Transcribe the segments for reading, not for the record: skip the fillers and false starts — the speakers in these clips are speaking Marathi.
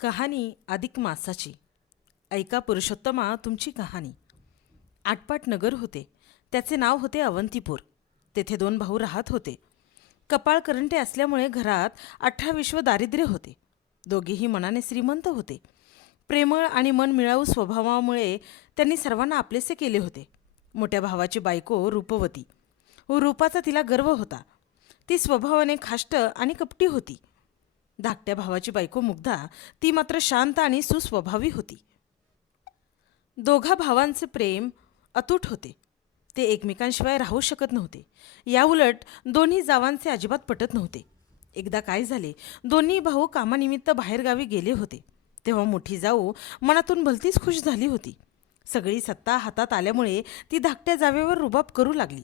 कहाणी अधिक मासाची. ऐका पुरुषोत्तमा तुमची कहाणी. आटपाट नगर होते. त्याचे नाव होते अवंतीपूर. तेथे 2 भाऊ राहत होते. कपाळ करंटे असल्यामुळे घरात 18 विश्व दारिद्र्य होते. दोघेही मनाने श्रीमंत होते. प्रेमळ आणि मनमिळावू स्वभावामुळे त्यांनी सर्वांना आपलेसे केले होते. मोठ्या भावाची बायको रूपवती. रूपाचा तिला गर्व होता. ती स्वभावाने खाष्ट आणि कपटी होती. धाकट्या भावाची बायको मुग्धा, ती मात्र शांत आणि सुस्वभावी होती. दोघा भावांचे प्रेम अतूट होते. ते एकमेकांशिवाय राहू शकत नव्हते. याउलट दोन्ही जावांचे अजिबात पटत नव्हते. एकदा काय झाले, दोन्ही भाऊ कामानिमित्त बाहेरगावी गेले होते. तेव्हा मोठी जाऊ मनातून भलतीच खुश झाली होती. सगळी सत्ता हातात आल्यामुळे ती धाकट्या जावेवर रुबाब करू लागली.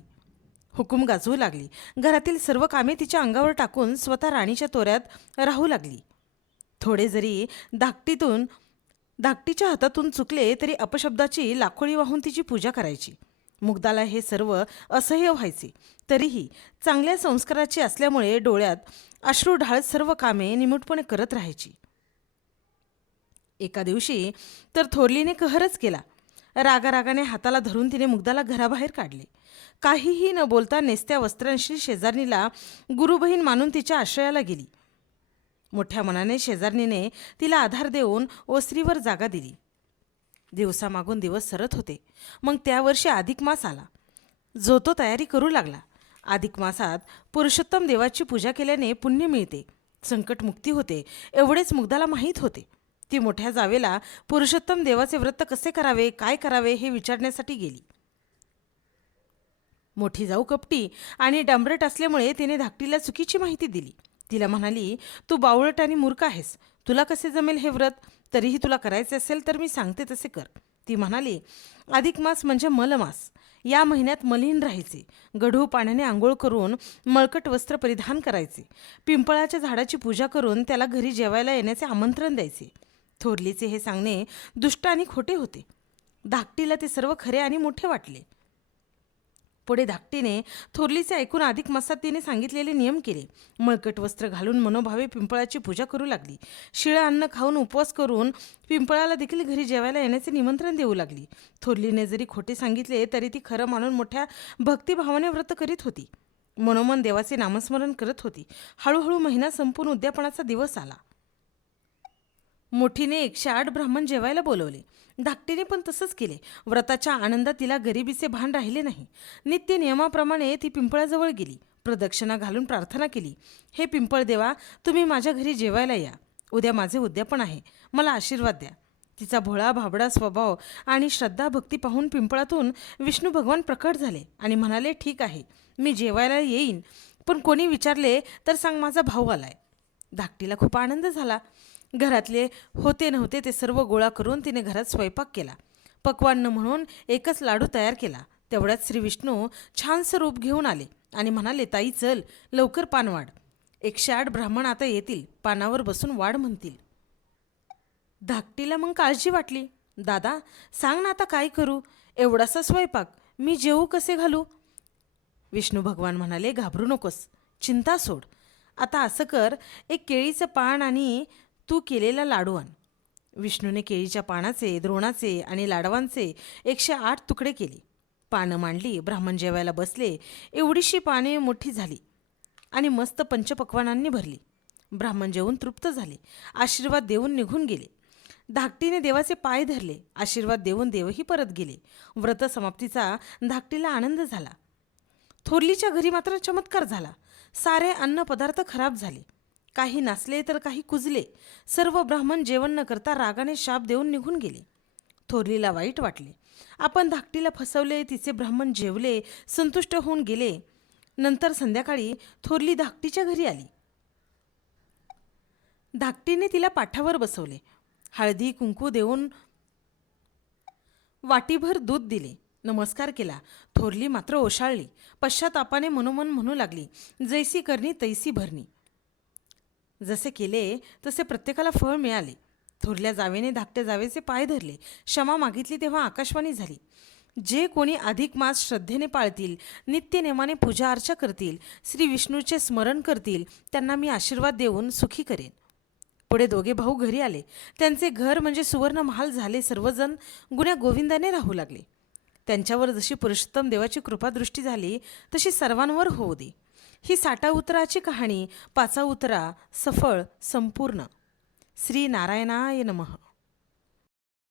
हुकूम गाजवू लागली. घरातील सर्व कामे तिच्या अंगावर टाकून स्वतः राणीच्या तोऱ्यात राहू लागली. थोडे जरी धाकटीच्या हातातून चुकले तरी अपशब्दाची लाखोळी वाहून तिची पूजा करायची. मुग्धाला हे सर्व असह्य व्हायचे. तरीही चांगल्या संस्काराची असल्यामुळे डोळ्यात अश्रू ढाळत सर्व कामे निमूटपणे करत राहायची. एका दिवशी तर थोरलीने कहरच केला. रागारागाने हाताला धरून तिने मुग्धाला घराबाहेर काढले. काहीही न बोलता नेसत्या वस्त्रांशी शेजारणीला गुरुबहीण मानून तिच्या आश्रयाला गेली. मोठ्या मनाने शेजारणीने तिला आधार देऊन ओसरीवर जागा दिली. दिवसामागून दिवस सरत होते. मग त्या वर्षी अधिक मास आला. जो तो तयारी करू लागला. अधिक मासात पुरुषोत्तम देवाची पूजा केल्याने पुण्य मिळते, संकटमुक्ती होते, एवढेच मुग्धाला माहीत होते. ती मोठ्या जावेला पुरुषोत्तम देवाचे व्रत कसे करावे, काय करावे हे विचारण्यासाठी गेली. मोठी जाऊ कपटी आणि डांबरट असल्यामुळे तिने धाकटीला चुकीची माहिती दिली. तिला म्हणाली, तू बावळट आणि मूर्ख आहेस, तुला कसे जमेल हे व्रत? तरीही तुला करायचे असेल तर मी सांगते तसे कर. ती म्हणाली, अधिक मास म्हणजे मलमास. या महिन्यात मलिन राहायचे. गढू पाण्याने आंघोळ करून मळकट वस्त्र परिधान करायचे. पिंपळाच्या झाडाची पूजा करून त्याला घरी जेवायला येण्याचे आमंत्रण द्यायचे. थोरलीचे हे सांगणे दुष्ट आणि खोटे होते. धाकटीला ते सर्व खरे आणि मोठे वाटले. पुढे धाकटीने थोरलीचे ऐकून अधिक मासात तिने सांगितलेले नियम केले. मळकट वस्त्र घालून मनोभावे पिंपळाची पूजा करू लागली. शिळं अन्न खाऊन उपवास करून पिंपळाला देखील घरी जेवायला येण्याचे निमंत्रण देऊ लागली. थोरलीने जरी खोटे सांगितले तरी ती खरं मानून मोठ्या भक्तिभावाने व्रत करीत होती. मनोमन देवाचे नामस्मरण करत होती. हळूहळू महिना संपून उद्यापनाचा दिवस आला. मोठीने 108 ब्राह्मण जेवायला बोलवले. धाकटीने पण तसंच केले. व्रताच्या आनंदात तिला गरिबीचे भान राहिले नाही. नित्य नियमाप्रमाणे ती पिंपळाजवळ गेली. प्रदक्षिणा घालून प्रार्थना केली. हे पिंपळ देवा, तुम्ही माझ्या घरी जेवायला या. उद्या माझे उद्यापन आहे, मला आशीर्वाद द्या. तिचा भोळा भाबडा स्वभाव आणि श्रद्धा भक्ती पाहून पिंपळातून विष्णू भगवान प्रकट झाले आणि म्हणाले, ठीक आहे, मी जेवायला येईन, पण कोणी विचारले तर सांग माझा भाऊ आलाय. धाकटीला खूप आनंद झाला. घरातले होते नव्हते ते सर्व गोळा करून तिने घरात स्वयंपाक केला. पक्वान्न म्हणून एकच लाडू तयार केला. तेवढ्यात श्री विष्णू छानसं रूप घेऊन आले आणि म्हणाले, ताई चल, लवकर पान वाढ. 108 ब्राह्मण आता येतील, पानावर बसून वाढ म्हणतील. धाकटीला मग काळजी वाटली. दादा सांग ना, आता काय करू? एवढासा स्वयंपाक मी जेवू कसे घालू? विष्णू भगवान म्हणाले, घाबरू नकोस, चिंता सोड. आता असं कर, एक केळीचं पान आणि तू केलेला लाडू आण. विष्णूने केळीच्या पानाचे, द्रोणाचे आणि लाडवांचे 108 तुकडे केले. पानं मांडली. ब्राह्मण जेवायला बसले. एवढीशी पाने मोठी झाली आणि मस्त पंचपक्वानांनी भरली. ब्राह्मण जेवून तृप्त झाले. आशीर्वाद देऊन निघून गेले. धाकटीने देवाचे पाय धरले. आशीर्वाद देऊन देवही परत गेले. व्रत समाप्तीचा धाकटीला आनंद झाला. थोरलीच्या घरी मात्र चमत्कार झाला. सारे अन्नपदार्थ खराब झाले. काही नासले तर काही कुजले. सर्व ब्राह्मण जेवण न करता रागाने शाप देऊन निघून गेले. थोरलीला वाईट वाटले. आपण धाकटीला फसवले. तिचे ब्राह्मण जेवले, संतुष्ट होऊन गेले. नंतर संध्याकाळी थोरली धाकटीच्या घरी आली. धाकटीने तिला पाठावर बसवले. हळदी कुंकू देऊन वाटीभर दूध दिले. नमस्कार केला. थोरली मात्र ओशाळली. पश्चातापाने मनोमन म्हणू लागली, जैसी करणी तैसी भरणी. जसे केले तसे प्रत्येकाला फळ मिळाले. थोरल्या जावेने धाकट्या जावेचे पाय धरले. क्षमा मागितली तेव्हा आकाशवाणी झाली, जे कोणी अधिक मास श्रद्धेने पाळतील, नित्यनेमाने पूजा अर्चा करतील, श्री विष्णूचे स्मरण करतील, त्यांना मी आशीर्वाद देऊन सुखी करेन. पुढे दोघे भाऊ घरी आले. त्यांचे घर म्हणजे सुवर्णमहाल झाले. सर्वजण गुण्या गोविंदाने राहू लागले. त्यांच्यावर जशी पुरुषोत्तम देवाची कृपादृष्टी झाली तशी सर्वांवर होऊ दे. ही 60 उतराची कहाणी 5 उतरा सफळ संपूर्ण. श्री नारायणाय नमः.